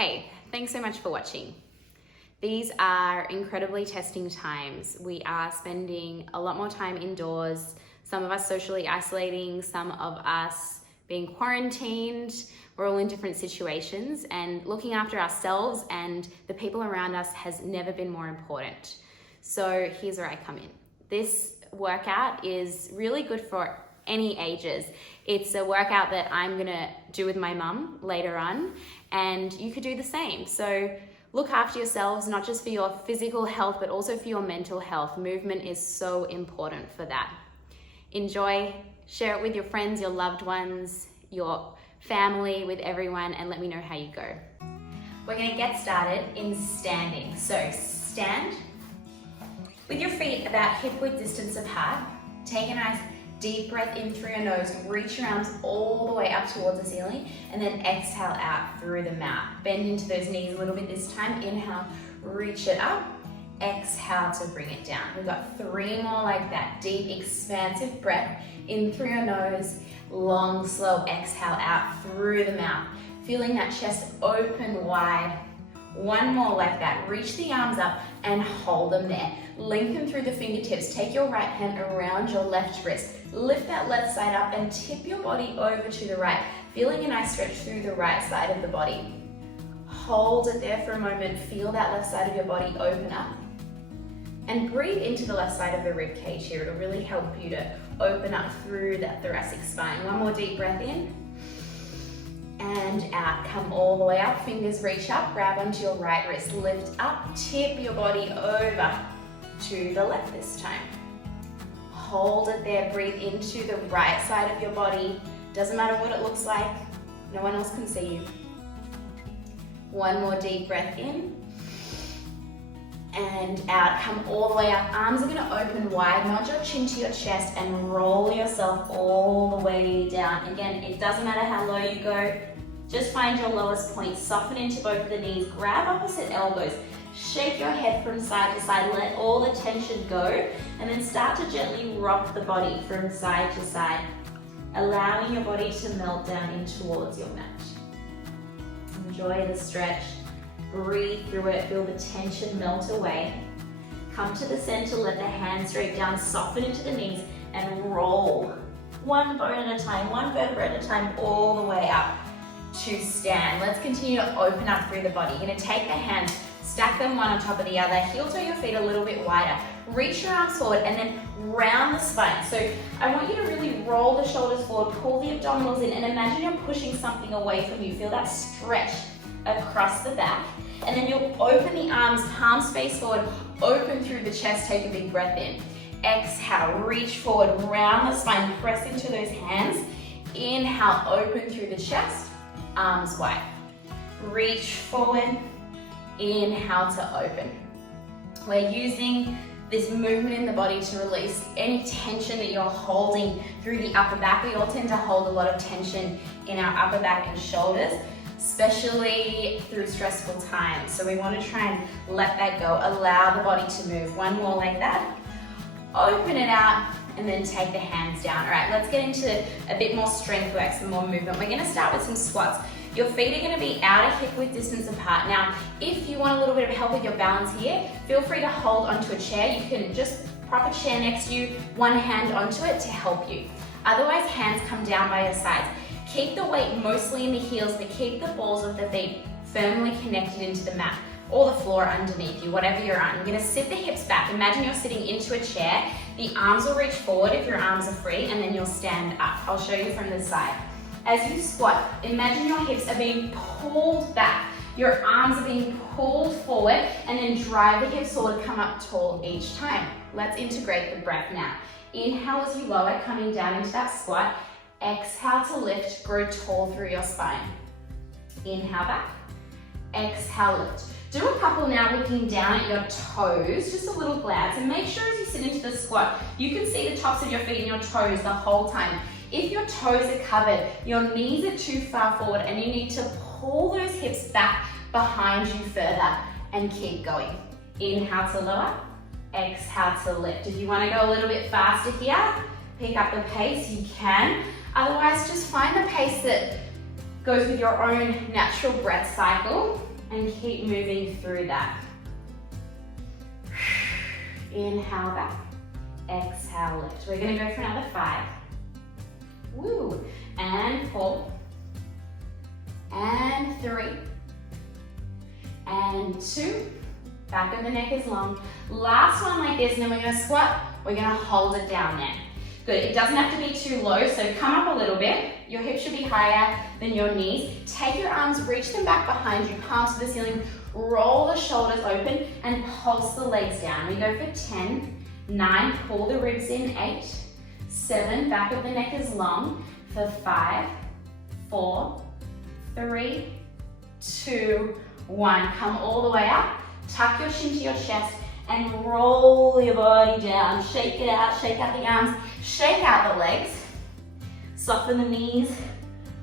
Hey, thanks so much for watching. These are incredibly testing times. We are spending a lot more time indoors, some of us socially isolating, some of us being quarantined. We're all in different situations, and looking after ourselves and the people around us has never been more important. So here's where I come in. This workout is really good for any ages. It's a workout that I'm gonna do with my mum later on, and you could do the same. So look after yourselves, not just for your physical health, but also for your mental health. Movement is so important for that. Enjoy, share it with your friends, your loved ones, your family, with everyone, and let me know how you go. We're gonna get started in standing. So stand with your feet about hip-width distance apart. Take a nice deep breath in through your nose, reach your arms all the way up towards the ceiling, and then exhale out through the mouth. Bend into those knees a little bit this time. Inhale, reach it up. Exhale to bring it down. We've got 3 more like that. Deep, expansive breath in through your nose. Long, slow exhale out through the mouth. Feeling that chest open wide. 1 more like that. Reach the arms up and hold them there. Lengthen through the fingertips. Take your right hand around your left wrist. Lift that left side up and tip your body over to the right. Feeling a nice stretch through the right side of the body. Hold it there for a moment. Feel that left side of your body open up. And breathe into the left side of the rib cage here. It'll really help you to open up through that thoracic spine. 1 more deep breath in. And out. Come all the way up. Fingers reach up. Grab onto your right wrist. Lift up. Tip your body over to the left this time. Hold it there. Breathe into the right side of your body. Doesn't matter what it looks like. No one else can see you. 1 more deep breath in. And out. Come all the way up. Arms are going to open wide. Nod your chin to your chest and roll yourself all the way down. Again, it doesn't matter how low you go. Just find your lowest point. Soften into both the knees. Grab opposite elbows. Shake your head from side to side. Let all the tension go. And then start to gently rock the body from side to side, allowing your body to melt down in towards your mat. Enjoy the stretch. Breathe through it. Feel the tension melt away. Come to the center. Let the hands straight down. Soften into the knees and roll. 1 bone at a time, 1 vertebra at a time, all the way up to stand. Let's continue to open up through the body. You're going to take the hands, stack them one on top of the other, heel toe your feet a little bit wider. Reach your arms forward and then round the spine. So I want you to really roll the shoulders forward, pull the abdominals in, and imagine you're pushing something away from you. Feel that stretch across the back. And then you'll open the arms, palms face forward, open through the chest, take a big breath in. Exhale, reach forward, round the spine, press into those hands. Inhale, open through the chest, arms wide. Reach forward, inhale to open. We're using this movement in the body to release any tension that you're holding through the upper back. We all tend to hold a lot of tension in our upper back and shoulders, especially through stressful times. So we want to try and let that go. Allow the body to move. 1 more like that. Open it out and then take the hands down. All right, let's get into a bit more strength work, some more movement. We're going to start with some squats. Your feet are going to be out of hip-width distance apart. Now, if you want a little bit of help with your balance here, feel free to hold onto a chair. You can just prop a chair next to you, 1 hand onto it to help you. Otherwise, hands come down by your sides. Keep the weight mostly in the heels, but keep the balls of the feet firmly connected into the mat or the floor underneath you, whatever you're on. You're going to sit the hips back. Imagine you're sitting into a chair. The arms will reach forward if your arms are free, and then you'll stand up. I'll show you from the side. As you squat, imagine your hips are being pulled back. Your arms are being pulled forward, and then drive the hips forward, come up tall each time. Let's integrate the breath now. Inhale as you lower, coming down into that squat. Exhale to lift, grow tall through your spine. Inhale back, exhale lift. Do a couple now looking down at your toes, just a little glance, and make sure as you sit into the squat, you can see the tops of your feet and your toes the whole time. If your toes are covered, your knees are too far forward and you need to pull those hips back behind you further and keep going. Inhale to lower, exhale to lift. If you want to go a little bit faster here, pick up the pace, you can. Otherwise, just find the pace that goes with your own natural breath cycle, and keep moving through that. Inhale back, exhale lift. We're gonna go for another 5. Woo, and 4, and 3, and 2. Back of the neck is long. Last one like this, and then we're gonna squat. We're gonna hold it down there. Good, it doesn't have to be too low, so come up a little bit. Your hips should be higher than your knees. Take your arms, reach them back behind you, palms to the ceiling, roll the shoulders open, and pulse the legs down. We go for 10, 9, pull the ribs in, 8, 7, back of the neck is long, for 5, 4, 3, 2, 1. Come all the way up, tuck your chin to your chest, and roll your body down. Shake it out, shake out the arms, shake out the legs, soften the knees,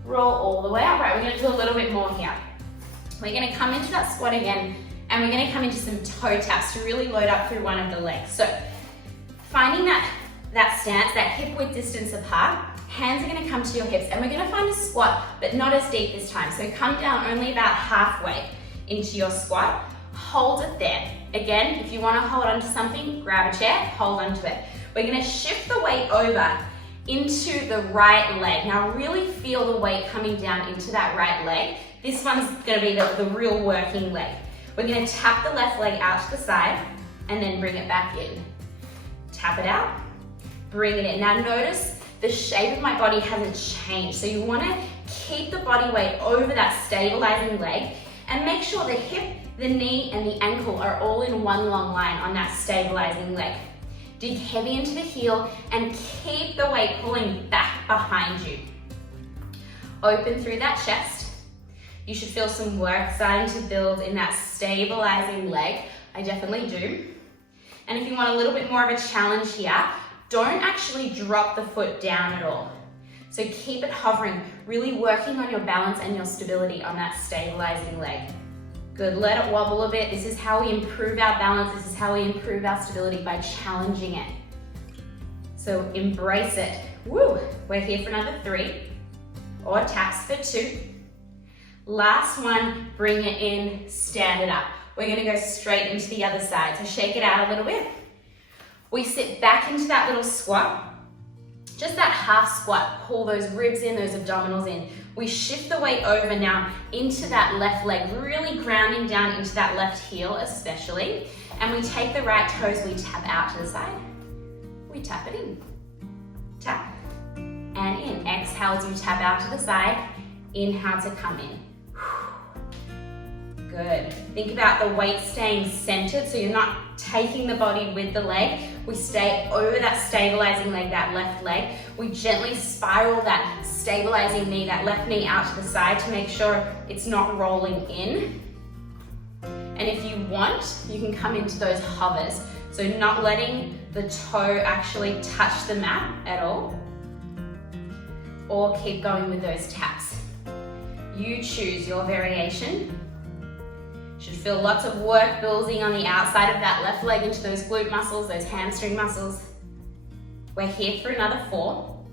roll all the way up. Right, we're gonna do a little bit more here. We're gonna come into that squat again, and we're gonna come into some toe taps to really load up through one of the legs. So, finding that stance, that hip width distance apart, hands are gonna come to your hips, and we're gonna find a squat, but not as deep this time. So come down only about halfway into your squat, hold it there. Again, if you wanna hold onto something, grab a chair, hold onto it. We're gonna shift the weight over into the right leg. Now really feel the weight coming down into that right leg. This one's gonna be the real working leg. We're gonna tap the left leg out to the side and then bring it back in. Tap it out, bring it in. Now notice the shape of my body hasn't changed. So you wanna keep the body weight over that stabilizing leg and make sure the hip, the knee, and the ankle are all in one long line on that stabilizing leg. Dig heavy into the heel and keep the weight pulling back behind you. Open through that chest. You should feel some work starting to build in that stabilizing leg. I definitely do. And if you want a little bit more of a challenge here, don't actually drop the foot down at all. So keep it hovering, really working on your balance and your stability on that stabilizing leg. Good, let it wobble a bit. This is how we improve our balance. This is how we improve our stability, by challenging it. So embrace it. Woo, we're here for another 3, or taps for 2. Last one, bring it in, stand it up. We're gonna go straight into the other side. So shake it out a little bit. We sit back into that little squat. Just that half squat, pull those ribs in, those abdominals in. We shift the weight over now into that left leg, really grounding down into that left heel especially. And we take the right toes, we tap out to the side. We tap it in. Tap and in. Exhale as you tap out to the side. Inhale to come in. Good. Think about the weight staying centered, so you're not taking the body with the leg. We stay over that stabilizing leg, that left leg. We gently spiral that stabilizing knee, that left knee out to the side to make sure it's not rolling in. And if you want, you can come into those hovers. So not letting the toe actually touch the mat at all, or keep going with those taps. You choose your variation. Should feel lots of work building on the outside of that left leg into those glute muscles, those hamstring muscles. We're here for another 4,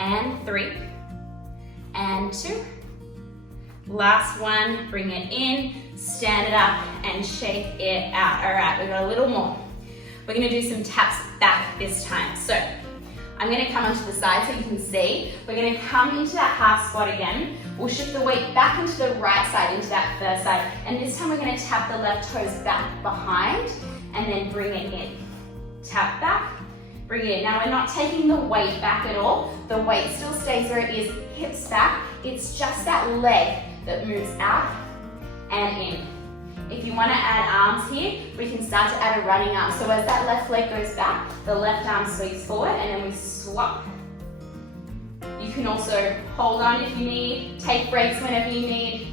and 3, and 2. Last one, bring it in, stand it up, and shake it out. All right, we've got a little more. We're gonna do some taps back this time. So I'm gonna come onto the side so you can see. We're gonna come into that half squat again. We'll shift the weight back into the right side, into that first side. And this time we're gonna tap the left toes back behind and then bring it in. Tap back, bring it in. Now we're not taking the weight back at all. The weight still stays where it is, hips back. It's just that leg that moves out and in. If you want to add arms here, we can start to add a running arm. So as that left leg goes back, the left arm sweeps forward and then we swap. You can also hold on if you need, take breaks whenever you need.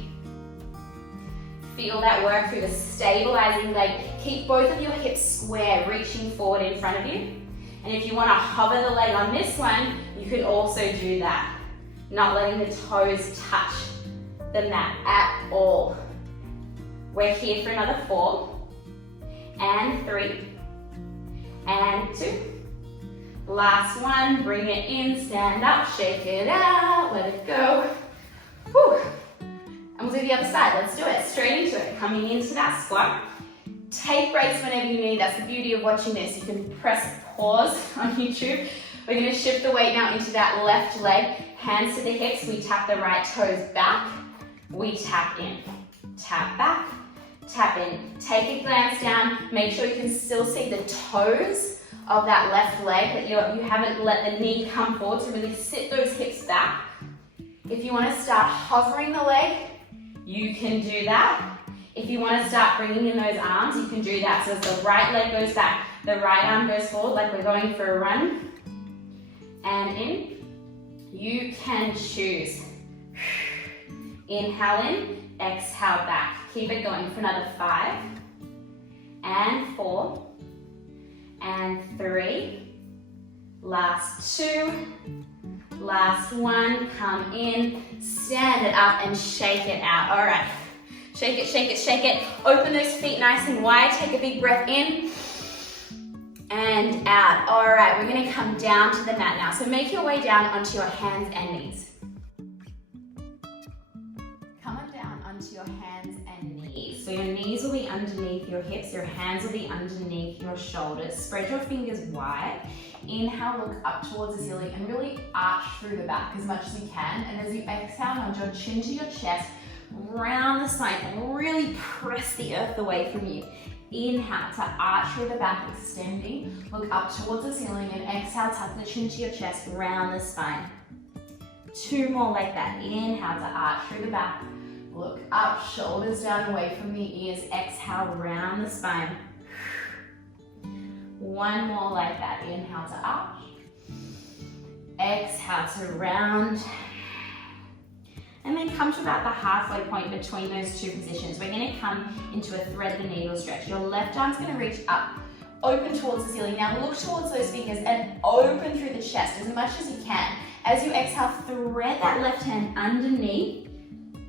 Feel that work through the stabilizing leg. Keep both of your hips square, reaching forward in front of you. And if you want to hover the leg on this one, you can also do that. Not letting the toes touch the mat at all. We're here for another 4, and 3, and 2. Last one, bring it in, stand up, shake it out, let it go. Whew. And we'll do the other side. Let's do it. Straight into it. Coming into that squat. Take breaks whenever you need. That's the beauty of watching this. You can press pause on YouTube. We're going to shift the weight now into that left leg. Hands to the hips. We tap the right toes back. We tap in. Tap back. Tap in. Take a glance down. Make sure you can still see the toes of that left leg, that you haven't let the knee come forward, so really sit those hips back. If you want to start hovering the leg, you can do that. If you want to start bringing in those arms, you can do that. So as the right leg goes back, the right arm goes forward like we're going for a run. And in. You can choose. Inhale in, exhale back. Keep it going for another 5, and 4, and 3. Last 2. Last 1. Come in, stand it up and shake it out. All right. Shake it, shake it, shake it. Open those feet nice and wide. Take a big breath in and out. All right, we're gonna come down to the mat now. So make your way down onto your hands and knees. Come on down onto your hands and knees. So your knees will be underneath your hips, your hands will be underneath your shoulders. Spread your fingers wide. Inhale, look up towards the ceiling and really arch through the back as much as you can. And as you exhale, nod your chin to your chest, round the spine, and really press the earth away from you. Inhale to arch through the back, extending. Look up towards the ceiling, and exhale, tuck the chin to your chest, round the spine. 2 more like that. Inhale to arch through the back. Look up, shoulders down away from the ears. Exhale, round the spine. 1 more like that. Inhale to arch. Exhale to round. And then come to about the halfway point between those 2 positions. We're going to come into a thread the needle stretch. Your left arm's going to reach up, open towards the ceiling. Now look towards those fingers and open through the chest as much as you can. As you exhale, thread that left hand underneath.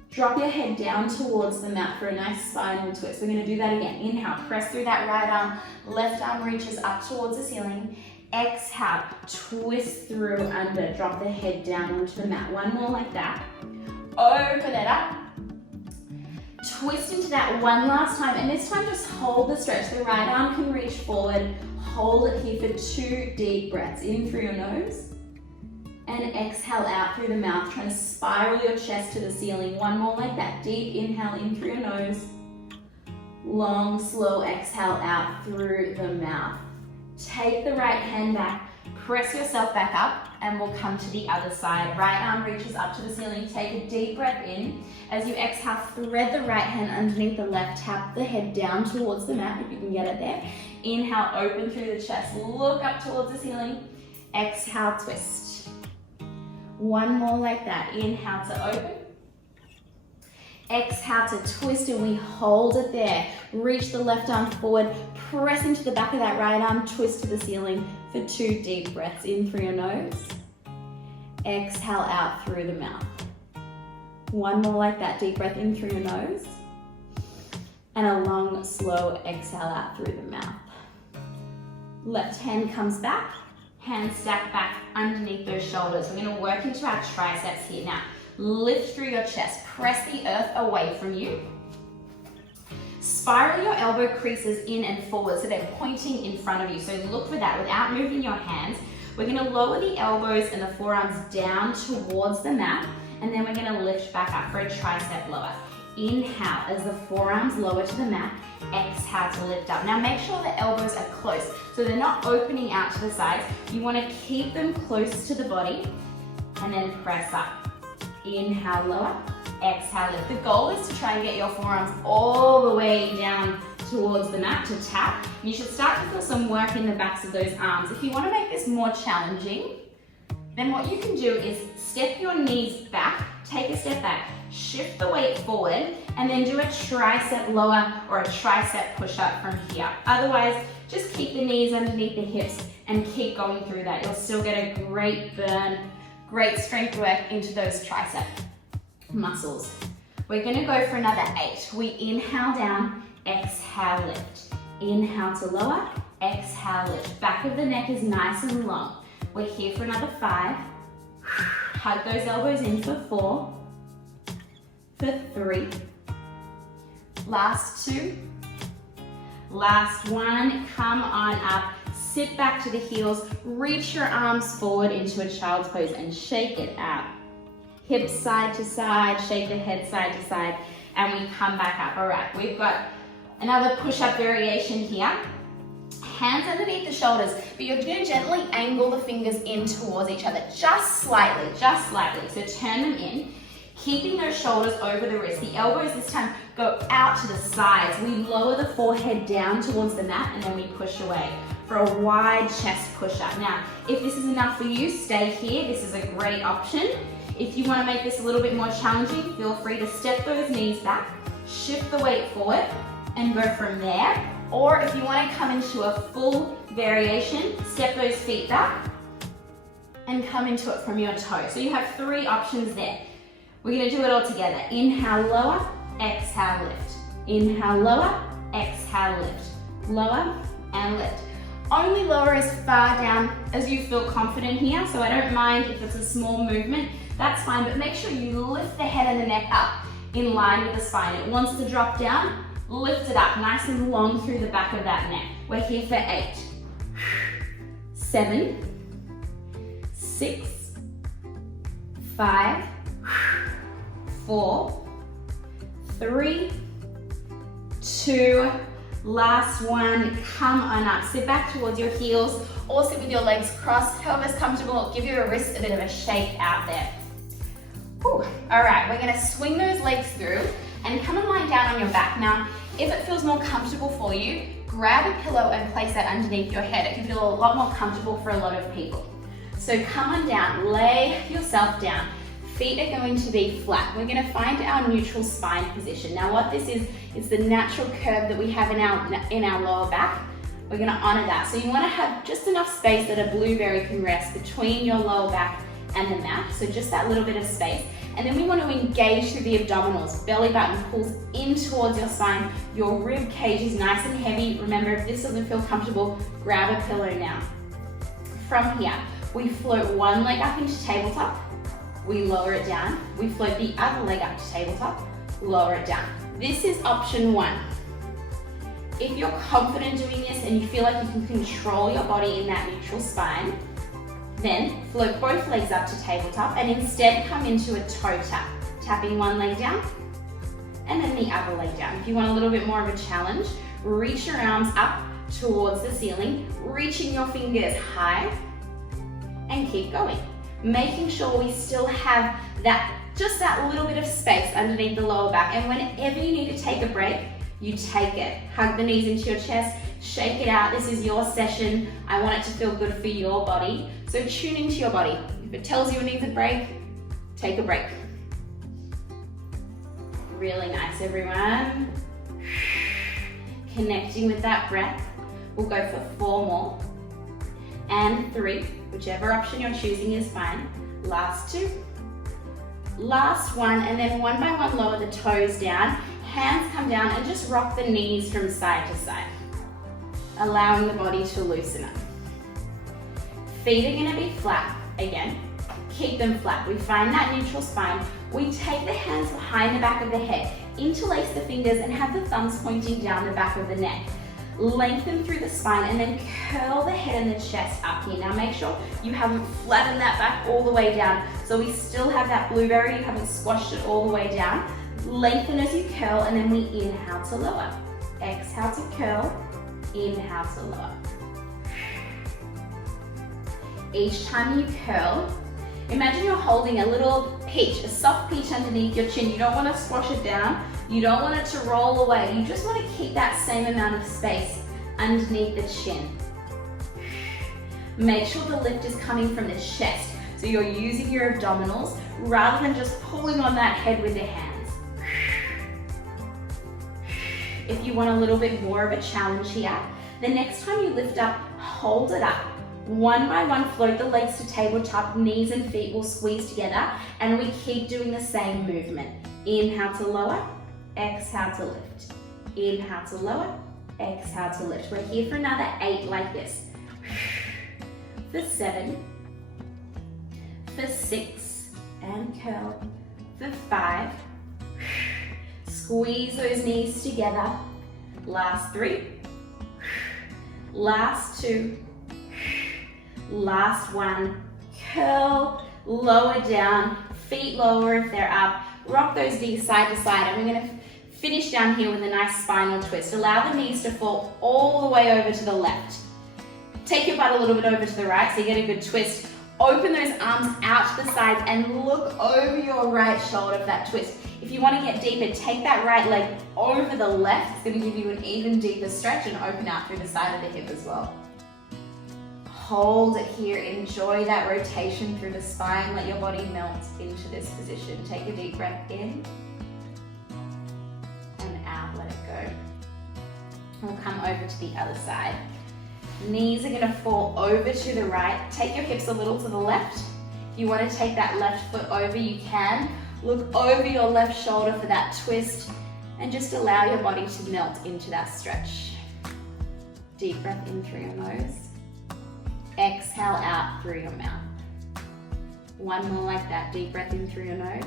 Drop your head down towards the mat for a nice spinal twist. We're going to do that again. Inhale, press through that right arm. Left arm reaches up towards the ceiling. Exhale, twist through under. Drop the head down onto the mat. 1 more like that. Open it up. Twist into that 1 last time, and this time just hold the stretch. The right arm can reach forward. Hold it here for 2 deep breaths. In through your nose and exhale out through the mouth, trying to spiral your chest to the ceiling. 1 more like that. Deep inhale in through your nose. Long, slow exhale out through the mouth. Take the right hand back, press yourself back up, and we'll come to the other side. Right arm reaches up to the ceiling. Take a deep breath in. As you exhale, thread the right hand underneath the left. Tap the head down towards the mat if you can get it there. Inhale, open through the chest. Look up towards the ceiling. Exhale, twist. 1 more like that. Inhale to open. Exhale to twist, and we hold it there. Reach the left arm forward. Press into the back of that right arm. Twist to the ceiling for 2 deep breaths. In through your nose. Exhale out through the mouth. 1 more like that. Deep breath in through your nose. And a long, slow exhale out through the mouth. Left hand comes back. Hands stacked back underneath those shoulders. We're going to work into our triceps here. Now, lift through your chest. Press the earth away from you. Spiral your elbow creases in and forward so they're pointing in front of you. So look for that without moving your hands. We're going to lower the elbows and the forearms down towards the mat, and then we're going to lift back up for a tricep lower. Inhale as the forearms lower to the mat. Exhale to lift up. Now make sure the elbows are close so they're not opening out to the sides. You want to keep them close to the body and then press up. Inhale, lower. Exhale, lift. The goal is to try and get your forearms all the way down towards the mat to tap. You should start to feel some work in the backs of those arms. If you want to make this more challenging, then what you can do is step your knees back, take a step back, shift the weight forward, and then do a tricep lower or a tricep push-up from here. Otherwise, just keep the knees underneath the hips and keep going through that. You'll still get a great burn, great strength work into those tricep muscles. We're going to go for another 8. We inhale down, exhale, lift. Inhale to lower, exhale, lift. Back of the neck is nice and long. We're here for another 5. Hug those elbows in for 4. for 3, last 2, last 1, come on up, sit back to the heels, reach your arms forward into a child's pose and shake it out. Hips side to side, shake the head side to side, and we come back up. All right, we've got another push-up variation here. Hands underneath the shoulders, but you're going to gently angle the fingers in towards each other, just slightly, just slightly. So turn them in, keeping those shoulders over the wrists. The elbows this time go out to the sides. We lower the forehead down towards the mat, and then we push away for a wide chest push-up. Now, if this is enough for you, stay here. This is a great option. If you want to make this a little bit more challenging, feel free to step those knees back, shift the weight forward, and go from there. Or if you want to come into a full variation, step those feet back and come into it from your toes. So you have 3 options there. We're going to do it all together. Inhale, lower, exhale, lift. Inhale, lower, exhale, lift. Lower and lift. Only lower as far down as you feel confident here. So I don't mind if it's a small movement, that's fine, but make sure you lift the head and the neck up in line with the spine. It wants to drop down, lift it up nice and long through the back of that neck. We're here for 8, 7, 6, 5, 4, 3, 2, last 1, come on up. Sit back towards your heels or sit with your legs crossed, however's comfortable. Give your wrists a bit of a shake out there. Whew. All right, we're gonna swing those legs through and come and lie down on your back. Now, if it feels more comfortable for you, grab a pillow and place that underneath your head. It can feel a lot more comfortable for a lot of people. So come on down, lay yourself down. Feet are going to be flat. We're going to find our neutral spine position. Now what this is the natural curve that we have in our lower back. We're going to honor that. So you want to have just enough space that a blueberry can rest between your lower back and the mat. So just that little bit of space. And then we want to engage through the abdominals. Belly button pulls in towards your spine. Your rib cage is nice and heavy. Remember, if this doesn't feel comfortable, grab a pillow now. From here, we float one leg up into tabletop. We lower it down. We float the other leg up to tabletop. Lower it down. This is option 1. If you're confident doing this and you feel like you can control your body in that neutral spine, then float both legs up to tabletop and instead come into a toe tap, tapping one leg down and then the other leg down. If you want a little bit more of a challenge, reach your arms up towards the ceiling, reaching your fingers high and keep going. Making sure we still have just that little bit of space underneath the lower back, and whenever you need to take a break, you take it. Hug the knees into your chest, shake it out. This is your session. I want it to feel good for your body. So tune into your body. If it tells you it needs a break, take a break. Really nice, everyone. Connecting with that breath. We'll go for 4 more. And 3, whichever option you're choosing is fine. Last 2. Last 1, and then one by one lower the toes down. Hands come down and just rock the knees from side to side, allowing the body to loosen up. Feet are going to be flat again. Keep them flat. We find that neutral spine. We take the hands behind the back of the head, interlace the fingers and have the thumbs pointing down the back of the neck. Lengthen through the spine and then curl the head and the chest up here. Now make sure you haven't flattened that back all the way down. So we still have that blueberry, you haven't squashed it all the way down. Lengthen as you curl and then we inhale to lower. Exhale to curl, inhale to lower. Each time you curl, imagine you're holding a little peach, a soft peach underneath your chin. You don't want to squash it down. You don't want it to roll away. You just want to keep that same amount of space underneath the chin. Make sure the lift is coming from the chest. So you're using your abdominals rather than just pulling on that head with your hands. If you want a little bit more of a challenge here, the next time you lift up, hold it up. One by one, float the legs to tabletop, knees and feet will squeeze together, and we keep doing the same movement. Inhale to lower, exhale to lift. Inhale to lower, exhale to lift. We're here for another 8 like this. For 7, for 6, and curl. For 5, Squeeze those knees together. Last 3. Last 2. Last 1. Curl, lower down, feet lower if they're up. Rock those knees side to side, and we're going to finish down here with a nice spinal twist. Allow the knees to fall all the way over to the left. Take your butt a little bit over to the right so you get a good twist. Open those arms out to the sides and look over your right shoulder for that twist. If you want to get deeper, take that right leg over the left. It's going to give you an even deeper stretch and open out through the side of the hip as well. Hold it here. Enjoy that rotation through the spine. Let your body melt into this position. Take a deep breath in and out. Let it go. We'll come over to the other side. Knees are going to fall over to the right. Take your hips a little to the left. If you want to take that left foot over, you can. Look over your left shoulder for that twist and just allow your body to melt into that stretch. Deep breath in through your nose. Exhale out through your mouth. One more like that. Deep breath in through your nose.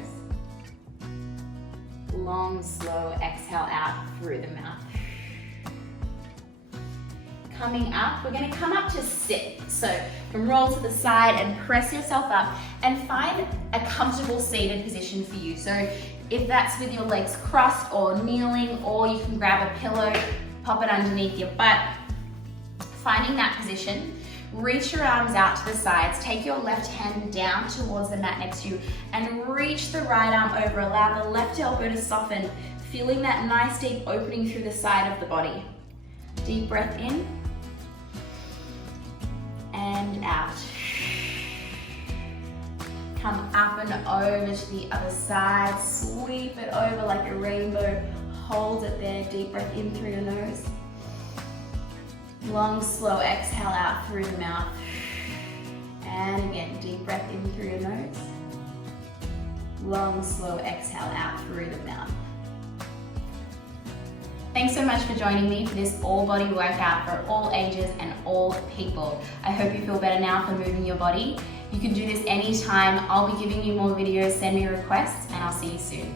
Long, slow exhale out through the mouth. Coming up, we're going to come up to sit. So you can roll to the side and press yourself up and find a comfortable seated position for you. So if that's with your legs crossed or kneeling, or you can grab a pillow, pop it underneath your butt. Finding that position, reach your arms out to the sides, take your left hand down towards the mat next to you and reach the right arm over. Allow the left elbow to soften, feeling that nice deep opening through the side of the body. Deep breath in and out. Come up and over to the other side. Sweep it over like a rainbow. Hold it there. Deep breath in through your nose. Long, slow exhale out through the mouth. And again, deep breath in through your nose. Long, slow exhale out through the mouth. Thanks so much for joining me for this all-body workout for all ages and all people. I hope you feel better now for moving your body. You can do this anytime. I'll be giving you more videos. Send me requests and I'll see you soon.